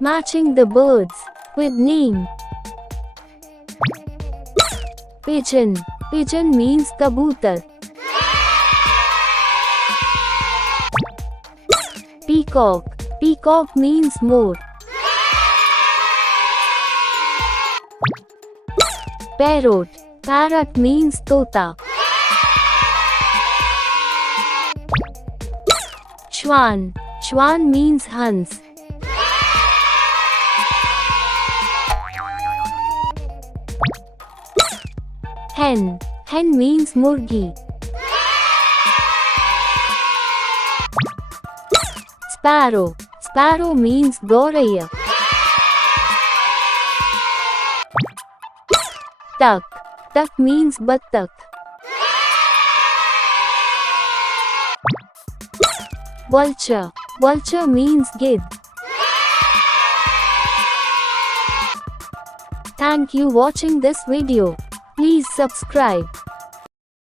Matching the birds with name. Pigeon. Pigeon means kabutar. Peacock. Peacock means more. Parrot. Parrot means tota. Swan. Swan means Hans. Hen. Hen means murgi. Sparrow. Sparrow means goraya. Duck. Duck means battak. Vulture. Vulture means gid. Thank you watching this video. Please subscribe.